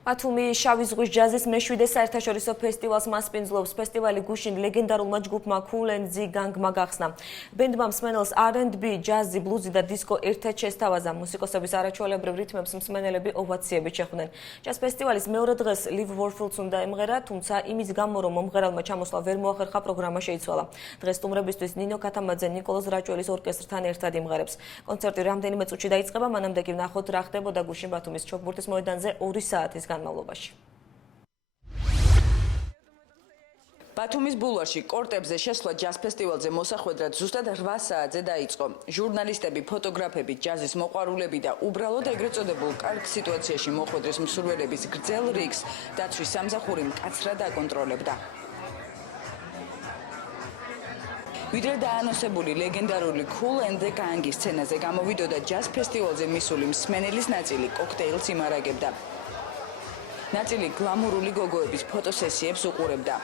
ბათუმი შავი ზღვის ჯაზის მე-7 საერთაშორისო ფესტივალს მასპინძლობს. ფესტივალი გუშინ ლეგენდარულმა ჯგუფმა Kool and the Gang-მა გახსნა. ბენდმა მსმენელს R&B, ჯაზი, ბლუზი და დისკო ერთად შესთავაზა. მუსიკოსების არაჩვეულებრივ რითმებს მსმენელები ოვაციებით შეხვდნენ. ჯაზ ფესტივალის მეორე დღეს Liv Warfields უნდა ემღერა, თუმცა იმის გამო, რომ მომღერალმა ჩამოსვლა ვერ მოახერხა, პროგრამა შეიცვალა. დღეს სტუმრებისთვის ნინო ქათამაძე ნიკოლოზ რაჭველის ორკესტრთან ერთად იმღერებს. კონცერტი რამდენიმე წუთში დაიწყება, მანამდე კი ვნახოთ რა ხდებოდა გუშინ ბათუმის ჩოგბურთის მოედანზე 2 საათის განმავლობაში. ბათუმის ბულვარში კორტებზე შესვლა ჯაზ ფესტივალზე მოსახვედრად ზუსტად 8 საათზე დაიწყო. ჟურნალისტები, ფოტოგრაფები, ჯაზის მოყვარულები და უბრალოდ ეგრეთ წოდებულ კარგ სიტუაციაში მოხვედრის მსურველების გრძელ რიგს დაცვის სამსახური მკაცრად აკონტროლებდა. ვიდრე დაანონსებული ლეგენდარული Kool and the Gang-ის სცენაზე გამოვიდოდა ჯაზ ფესტივალზე მისული მსმენელის ნაწილი კოქტეილს იმარაგებდა. ნაწილი გლამურული გოგოების ფოტოსესიებს უყურებდა.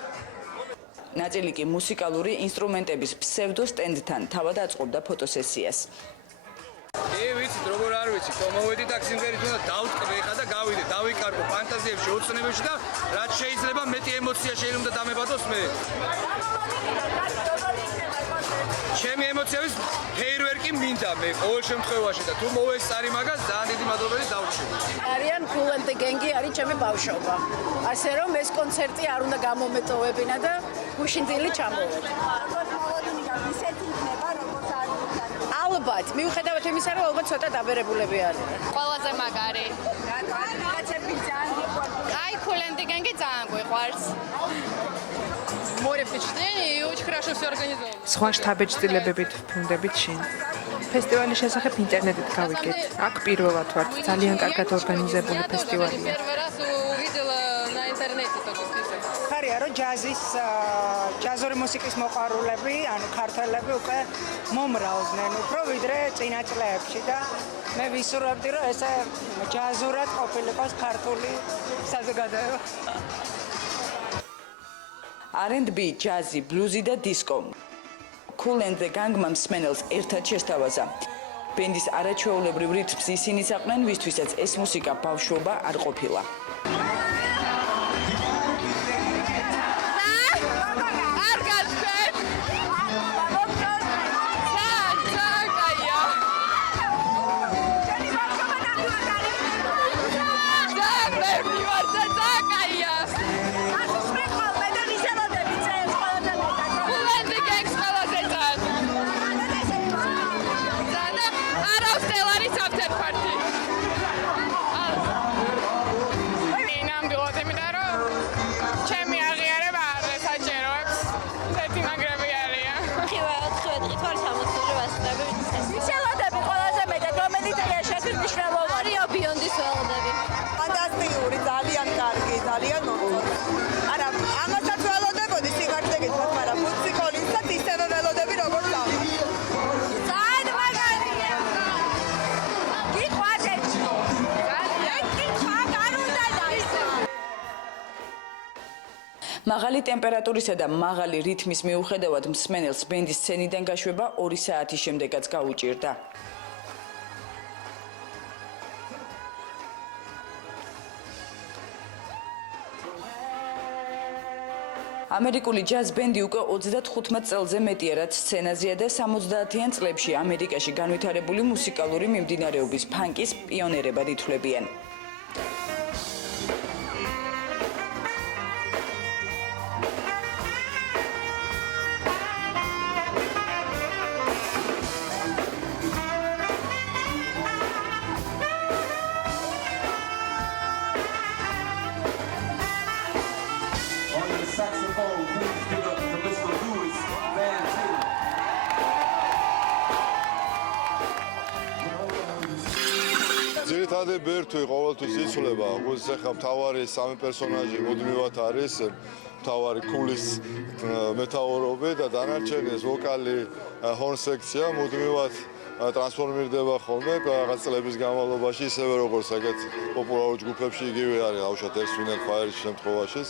ნაწილი კი მუსიკალური ინსტრუმენტების ფსევდო სტენდთან თავად აწყობდა ფოტოსესიას. ვიცით, როგორ არ ვიცი, მოვედით აქ სიმღერით უნდა დავტკბე ხა და გავიდე, დავიკარგო ფანტაზიებში, ოცნებებში და რაც შეიძლება მეტი ემოცია შეიძლება დამებადოს მე. ჩემი ემოციების ფეირვერკი მინდა მე ყოველ შემთხვევაში და თუ მოვესწარი მაგას ძალიან დიდი მადლობელი დავუშვი. არიან Kool and the Gang-ი არის ჩემი ბავშვობა. ასე რომ ეს კონცერტი არ უნდა გამომეტოვებინა და გუშინდილი ჩამოვედი. ალბათ, მიუხედავად იმისა, რომ ალბათ ცოტა დაბერებულები არიან. ყველაზე მაგარი. Ай, Kool and the Gang-ი ძალიან გვიყვარს. Море впечатлений и очень хорошо все организовано. სხვა შთაბეჭდილებებით ვფრინდებით შინ. ფესტივალის შესახებ ინტერნეტით გავიგეთ. აქ პირველად ვართ, ძალიან კარგად ორგანიზებული ფესტივალია. ხარია რომ ჯაზური მუსიკის მოყვარულები, ანუ ქართველები უკვე მომრავლდნენ უფრო ვიდრე წინა წლებში და მე ვისურვებდი რომ ესე ჯაზურად ყოფილიყოს ქართული საზოგადოება. R&B, ჯაზი, ბლუზი და დისკო. Kool and the Gang-მა მსმენელს ერთად შესთავაზა. ბენდის არაჩვეულებრივ რითმს ისინი საყმენ, ვისთვისაც ეს მუსიკა ბავშვობა არ ყოფილა. ფანტასტიკური, ძალიან კარგი, ძალიან მომწონს. არა, ამასაც ველოდებოდი სიმართლე გითხრათ, მაგრამ მუსიკოლისსაც ისევე ველოდები როგორც ამ. ძალიან მაგარია. გიყვართ ეს. მაღალი ტემპერატურისა და მაღალი რითმის მიუხედავად მსმენელს ბენდის სცენიდან გაშვება 2 საათის შემდეგაც გაუჭირდა. ამერიკული ჯაზ ბენდი უკვე 35 წელზე მეტია, რაც სცენაზეა და 70-იან წლებში ამერიკაში განვითარებული მუსიკალური მიმდინარეობის ფანკის პიონერებად ითვლებიან. ძირითადად ბერთვი ყოველთვის იცვლება, როგორც ახლა მთავარი სამი პერსონაჟი მუდმივად არის მთავარი Kool-ის მეთაურობი და დანარჩენი ეს ვოკალი ჰორნ სექცია მუდმივად ტრანსფორმირდება ხოლმე რაღაც წლების განმავლობაში, ისევე როგორც ეგეთ პოპულარულ ჯგუფებში იგივე არის, ავშოთ Earth, Fire-ის შემთხვევაში.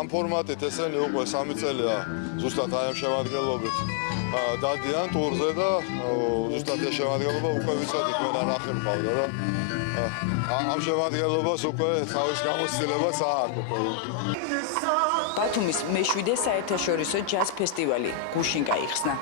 ამ ფორმატით ესენი უკვე 3 წელია ზუსტად აი ამ შემადგენლობით დადიან ტურზე და ზუსტად ეს შემადგენლობა უკვე ვიცოდით, მე რა ნახე მყავდა და ამ შემადგენლობას უკვე თავის გამოცდილებას ააქვს. ბათუმის მე-7 საერთაშორისო ჯაზ ფესტივალი გუშინ გაიხსნა.